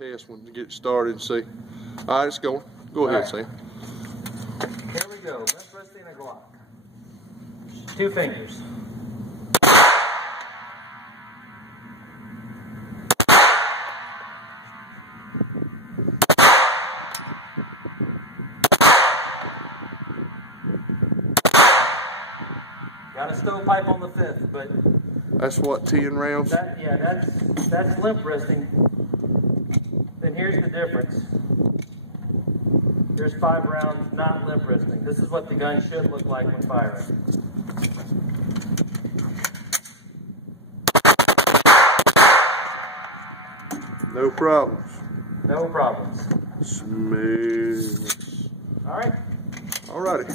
test one to get started and see. All right, it's going. Go ahead, Sam. Here we go. Limpwristing a Glock. 2 fingers. Got a stovepipe on the 5th, but that's what, 10 rounds? Yeah, that's limpwristing. Then here's the difference. There's 5 rounds, not limpwristing. This is what the gun should look like when firing. No problems. No problems. Smooth. All right. All righty.